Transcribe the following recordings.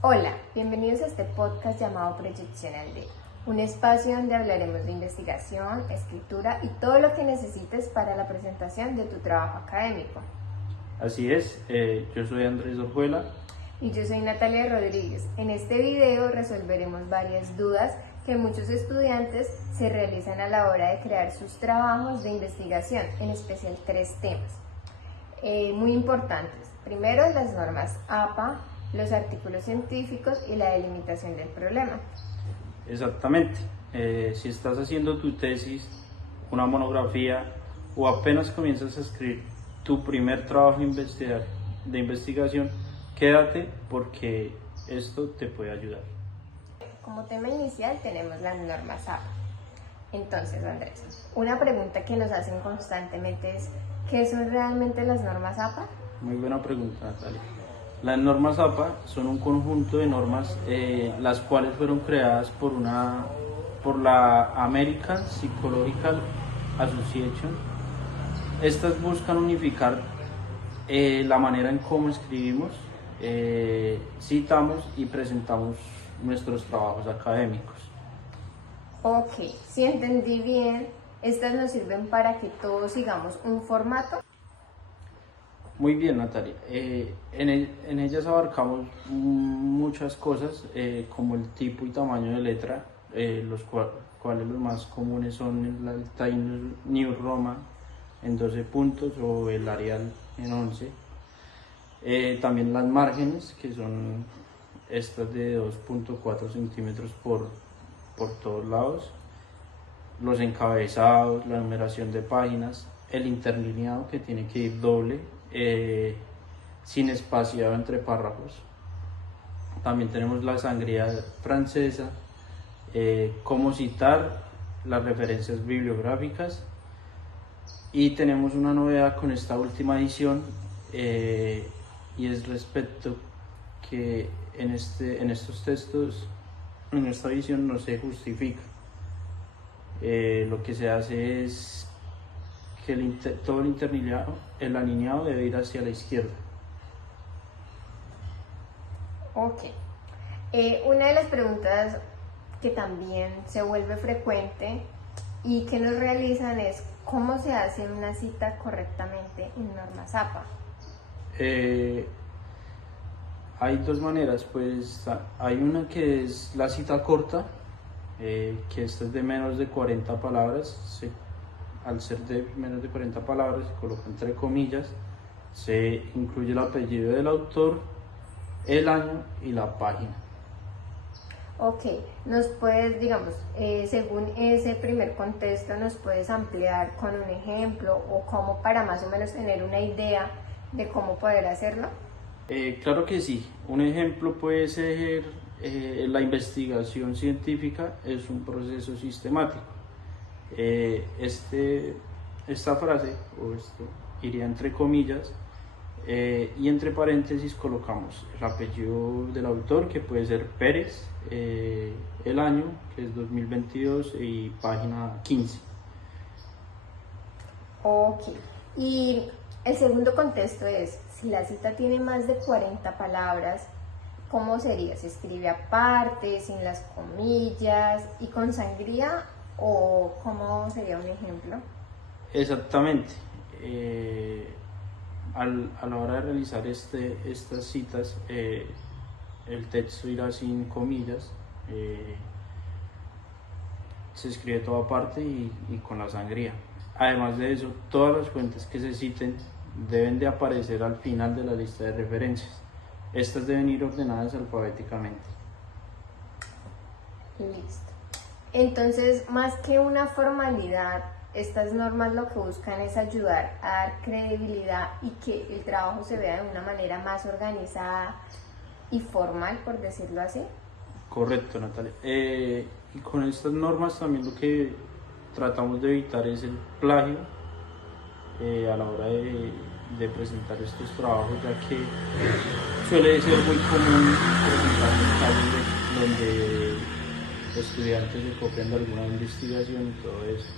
Hola, bienvenidos a este podcast llamado Proyección D, un espacio donde hablaremos de investigación, escritura y todo lo que necesites para la presentación de tu trabajo académico. Así es, yo soy Andrés Orjuela. Y yo soy Natalia Rodríguez. En este video resolveremos varias dudas que muchos estudiantes se realizan a la hora de crear sus trabajos de investigación, en especial 3 temas muy importantes. Primero, las normas APA, los artículos científicos y la delimitación del problema. Exactamente. Si estás haciendo tu tesis, una monografía o apenas comienzas a escribir tu primer trabajo de investigación, quédate porque esto te puede ayudar. Como tema inicial tenemos las normas APA. Entonces, Andrés, una pregunta que nos hacen constantemente es: ¿qué son realmente las normas APA? Muy buena pregunta, Natalia. Las normas APA son un conjunto de normas las cuales fueron creadas por la American Psychological Association. Estas buscan unificar la manera en cómo escribimos, citamos y presentamos nuestros trabajos académicos. Ok, si entendí bien, estas nos sirven para que todos sigamos un formato. Muy bien, Natalia. En ellas abarcamos muchas cosas, como el tipo y tamaño de letra, cuales los más comunes son el Times New Roman en 12 puntos o el Arial en 11. También las márgenes, que son estas de 2.4 centímetros por todos lados. Los encabezados, la numeración de páginas, el interlineado, que tiene que ir doble, sin espaciado entre párrafos. También tenemos la sangría francesa, cómo citar, las referencias bibliográficas. Y tenemos una novedad con esta última edición, y es respecto que en estos textos, en esta edición, no se justifica. Lo que se hace es que todo el alineado debe ir hacia la izquierda. Ok. Una de las preguntas que también se vuelve frecuente y que nos realizan es: ¿cómo se hace una cita correctamente en normas APA? Hay dos maneras, pues hay una que es la cita corta, que esta es de menos de 40 palabras. Al ser de menos de 40 palabras se coloca entre comillas, se incluye el apellido del autor, el año y la página. Ok, nos puedes, digamos, según ese primer contexto, nos puedes ampliar con un ejemplo o cómo, para más o menos tener una idea de cómo poder hacerlo. Claro que sí. Un ejemplo puede ser la investigación científica es un proceso sistemático. Esta frase o esto iría entre comillas, y entre paréntesis colocamos el apellido del autor, que puede ser Pérez, el año, que es 2022, y página 15. Ok, y el segundo contexto es: si la cita tiene más de 40 palabras, ¿cómo sería? ¿Se escribe aparte, sin las comillas y con sangría, o cómo sería un ejemplo? Exactamente. A la hora de realizar estas citas, el texto irá sin comillas, se escribe todo aparte y con la sangría. Además de eso, todas las fuentes que se citen deben de aparecer al final de la lista de referencias. Estas deben ir ordenadas alfabéticamente. Listo. Entonces, más que una formalidad, estas normas lo que buscan es ayudar a dar credibilidad y que el trabajo se vea de una manera más organizada y formal, por decirlo así. Correcto, Natalia. Y con estas normas también lo que tratamos de evitar es el plagio a la hora de presentar estos trabajos, ya que suele ser muy común presentar casos donde estudiantes se copian de alguna investigación y todo eso.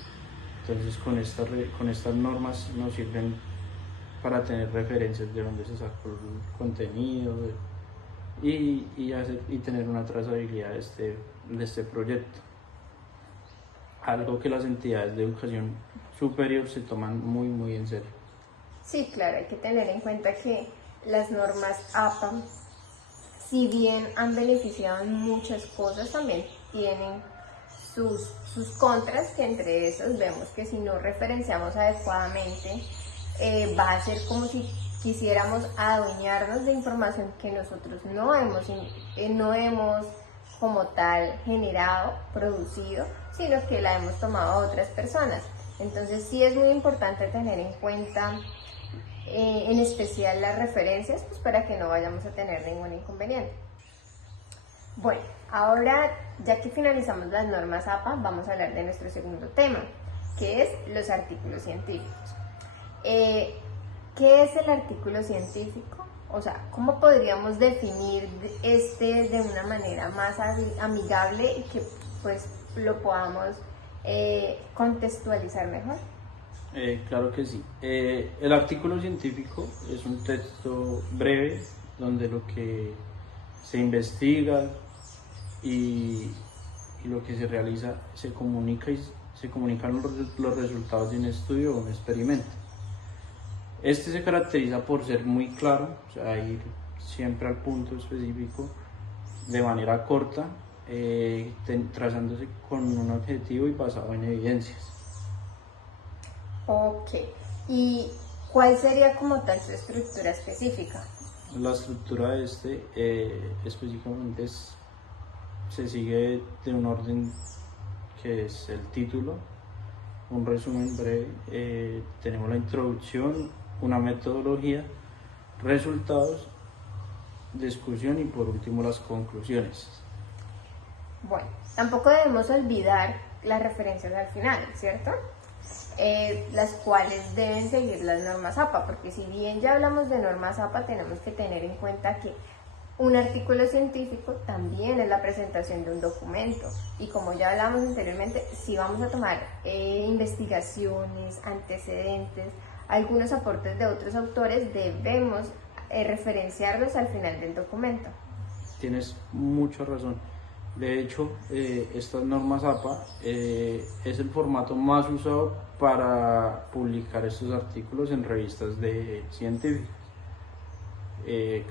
Entonces con estas normas nos sirven para tener referencias de dónde se sacó el contenido y tener una trazabilidad de este proyecto. Algo que las entidades de educación superior se toman muy en serio. Sí, claro, hay que tener en cuenta que las normas APA, si bien han beneficiado en muchas cosas, también tienen sus contras, que entre esos vemos que si no referenciamos adecuadamente, va a ser como si quisiéramos adueñarnos de información que nosotros no hemos como tal generado, producido, sino que la hemos tomado a otras personas. Entonces sí es muy importante tener en cuenta en especial las referencias, pues para que no vayamos a tener ningún inconveniente. Bueno, ahora ya que finalizamos las normas APA, vamos a hablar de nuestro segundo tema, que es los artículos científicos. ¿Qué es el artículo científico? O sea, ¿cómo podríamos definir de una manera más amigable y que pues lo podamos contextualizar mejor? Claro que sí. El artículo científico es un texto breve donde lo que se investiga y lo que se realiza se comunica y se comunican los resultados de un estudio o un experimento. Este se caracteriza por ser muy claro, o sea, ir siempre al punto específico de manera corta, trazándose con un objetivo y basado en evidencias. Ok, ¿y cuál sería como tal su estructura específica? La estructura de específicamente se sigue de un orden que es el título, un resumen breve, tenemos la introducción, una metodología, resultados, discusión y por último las conclusiones. Bueno, tampoco debemos olvidar las referencias al final, ¿cierto? Las cuales deben seguir las normas APA, porque si bien ya hablamos de normas APA, tenemos que tener en cuenta que un artículo científico también es la presentación de un documento, y como ya hablamos anteriormente, si vamos a tomar investigaciones, antecedentes, algunos aportes de otros autores, debemos referenciarlos al final del documento. Tienes mucha razón. De hecho, estas normas APA es el formato más usado para publicar estos artículos en revistas científicas.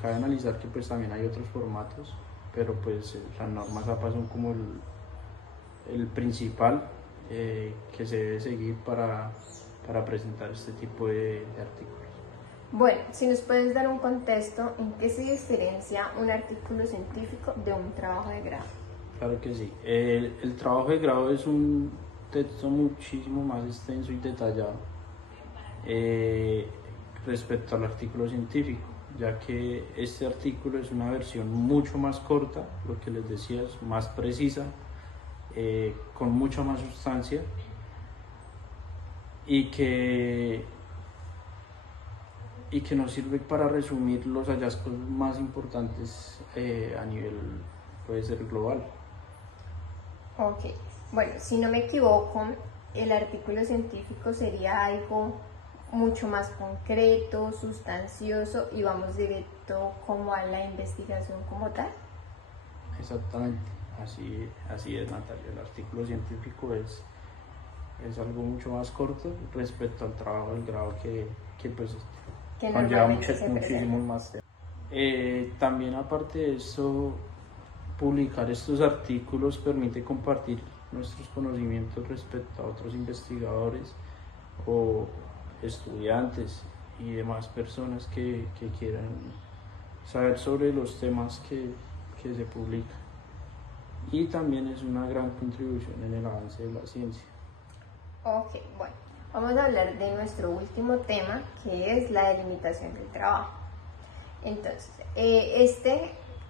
Cabe analizar que pues también hay otros formatos, pero pues las normas APA son como el principal que se debe seguir para presentar este tipo de artículos. Bueno, si nos puedes dar un contexto en qué se diferencia un artículo científico de un trabajo de grado. Claro que sí. El trabajo de grado es un texto muchísimo más extenso y detallado respecto al artículo científico, ya que este artículo es una versión mucho más corta, lo que les decía, es más precisa, con mucha más sustancia y que nos sirve para resumir los hallazgos más importantes a nivel, puede ser global. Ok, bueno, si no me equivoco, el artículo científico sería algo mucho más concreto, sustancioso, y vamos directo como a la investigación como tal. Exactamente, así es, Natalia. El artículo científico es algo mucho más corto respecto al trabajo del grado que pues conlleva muchísimo más tiempo. También aparte de eso, publicar estos artículos permite compartir nuestros conocimientos respecto a otros investigadores o estudiantes y demás personas que quieran saber sobre los temas que se publican. Y también es una gran contribución en el avance de la ciencia. Ok, bueno, vamos a hablar de nuestro último tema, que es la delimitación del trabajo. Entonces,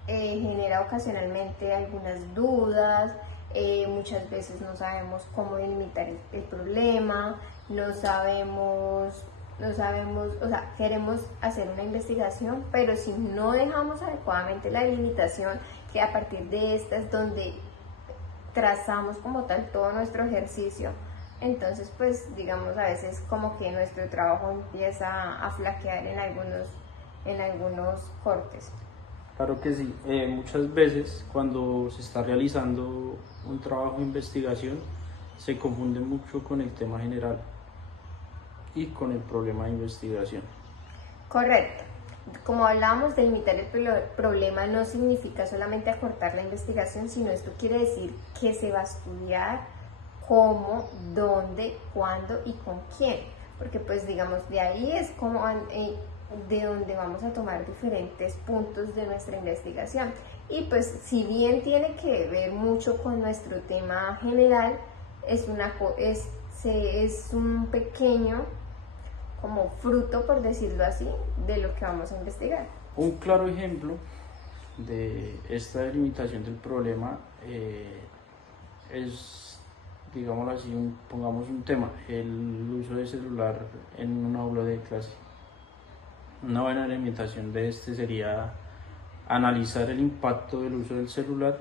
genera ocasionalmente algunas dudas, muchas veces no sabemos cómo delimitar el problema, no sabemos, o sea, queremos hacer una investigación, pero si no dejamos adecuadamente la delimitación, que a partir de esta es donde trazamos como tal todo nuestro ejercicio, entonces pues digamos a veces como que nuestro trabajo empieza a flaquear en algunos cortes. Claro que sí. Muchas veces cuando se está realizando un trabajo de investigación se confunde mucho con el tema general y con el problema de investigación. Correcto. Como hablábamos, delimitar el problema no significa solamente acortar la investigación, sino esto quiere decir que se va a estudiar cómo, dónde, cuándo y con quién. Porque pues digamos, de ahí es como de donde vamos a tomar diferentes puntos de nuestra investigación. Y pues si bien tiene que ver mucho con nuestro tema general, es un pequeño como fruto, por decirlo así, de lo que vamos a investigar. Un claro ejemplo de esta delimitación del problema es, digámoslo así, pongamos un tema, el uso del celular en un aula de clase. Una buena delimitación de este sería analizar el impacto del uso del celular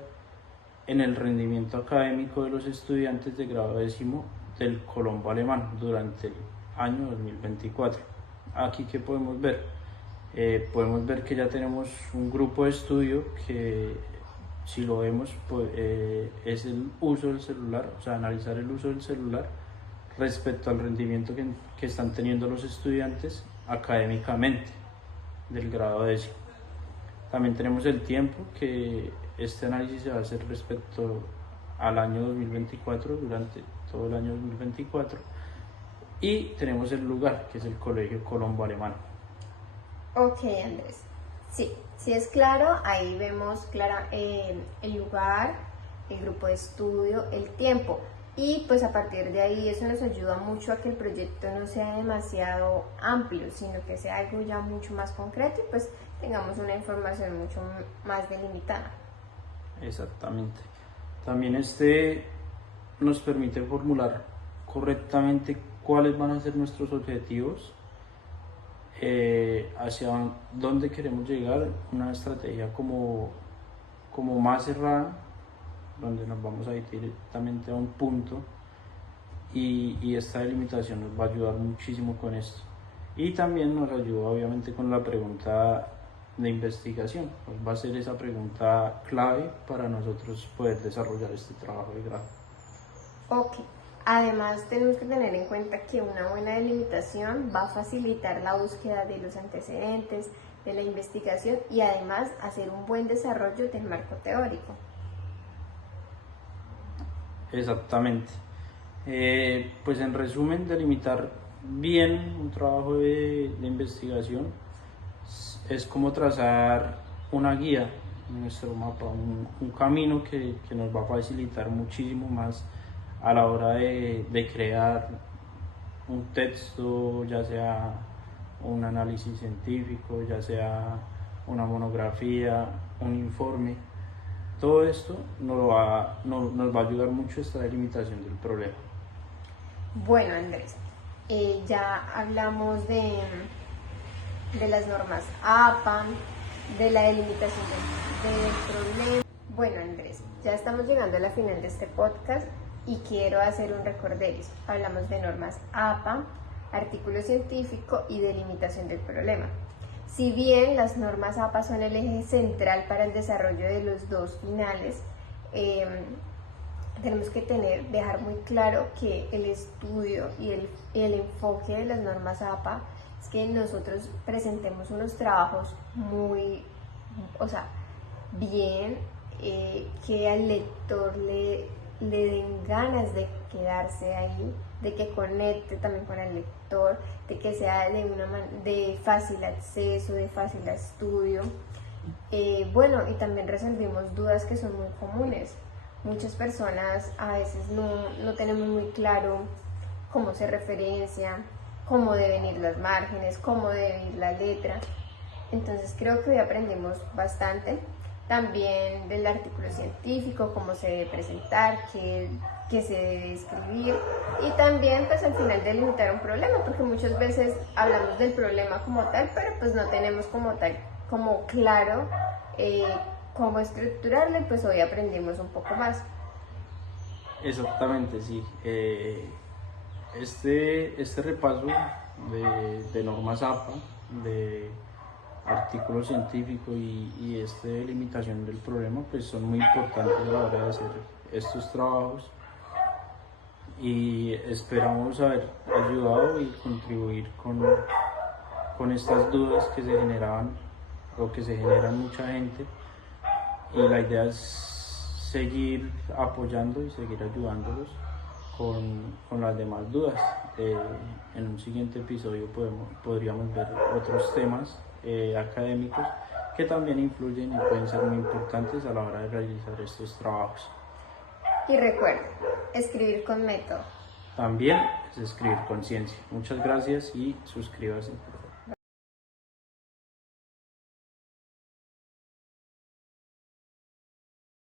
en el rendimiento académico de los estudiantes de grado décimo del Colombo Alemán durante el año 2024. Aquí, ¿qué podemos ver? Podemos ver que ya tenemos un grupo de estudio que, si lo vemos, pues, es el uso del celular, o sea, analizar el uso del celular respecto al rendimiento que están teniendo los estudiantes académicamente del grado décimo. También tenemos el tiempo, que este análisis se va a hacer respecto al año 2024, durante todo el año 2024. Y tenemos el lugar, que es el Colegio Colombo Alemán. Ok, Andrés. Sí, sí es claro, ahí vemos el lugar, el grupo de estudio, el tiempo. Y pues a partir de ahí eso nos ayuda mucho a que el proyecto no sea demasiado amplio, sino que sea algo ya mucho más concreto y pues tengamos una información mucho más delimitada. Exactamente. También este nos permite formular correctamente cuáles van a ser nuestros objetivos, hacia dónde queremos llegar, una estrategia como más cerrada, donde nos vamos a ir directamente a un punto, y esta delimitación nos va a ayudar muchísimo con esto. Y también nos ayuda obviamente con la pregunta de investigación, pues va a ser esa pregunta clave para nosotros poder desarrollar este trabajo de grado. Ok, además tenemos que tener en cuenta que una buena delimitación va a facilitar la búsqueda de los antecedentes, de la investigación y además hacer un buen desarrollo del marco teórico. Exactamente. Pues en resumen, delimitar bien un trabajo de investigación es como trazar una guía en nuestro mapa, un camino que nos va a facilitar muchísimo más a la hora de crear un texto, ya sea un análisis científico, ya sea una monografía, un informe. Todo esto nos va a ayudar mucho esta delimitación del problema. Bueno, Andrés, ya hablamos de las normas APA, de la delimitación del problema. Bueno, Andrés, ya estamos llegando a la final de este podcast y quiero hacer un recorderis. Hablamos de normas APA, artículo científico y delimitación del problema. Si bien las normas APA son el eje central para el desarrollo de los dos finales, tenemos que dejar muy claro que el estudio y el enfoque de las normas APA es que nosotros presentemos unos trabajos bien, que al lector le den ganas de quedarse ahí, de que conecte también con el lector, de que sea de fácil acceso, de fácil estudio. Bueno, y también resolvimos dudas que son muy comunes. Muchas personas a veces no tenemos muy claro cómo se referencia, cómo deben ir los márgenes, cómo debe ir la letra. Entonces creo que hoy aprendimos bastante. También del artículo científico, cómo se debe presentar, qué se debe escribir, y también pues al final delimitar un problema, porque muchas veces hablamos del problema como tal, pero pues no tenemos como claro cómo estructurarlo, y pues hoy aprendimos un poco más. Exactamente, sí. Este repaso de normas APA, de artículo científico y esta delimitación del problema pues son muy importantes a la hora de hacer estos trabajos, y esperamos haber ayudado y contribuir con estas dudas que se generaban o que se generan mucha gente, y la idea es seguir apoyando y seguir ayudándolos con las demás dudas. En un siguiente episodio podríamos ver otros temas académicos que también influyen y pueden ser muy importantes a la hora de realizar estos trabajos. Y recuerden, escribir con método. También es escribir con ciencia. Muchas gracias y suscríbase.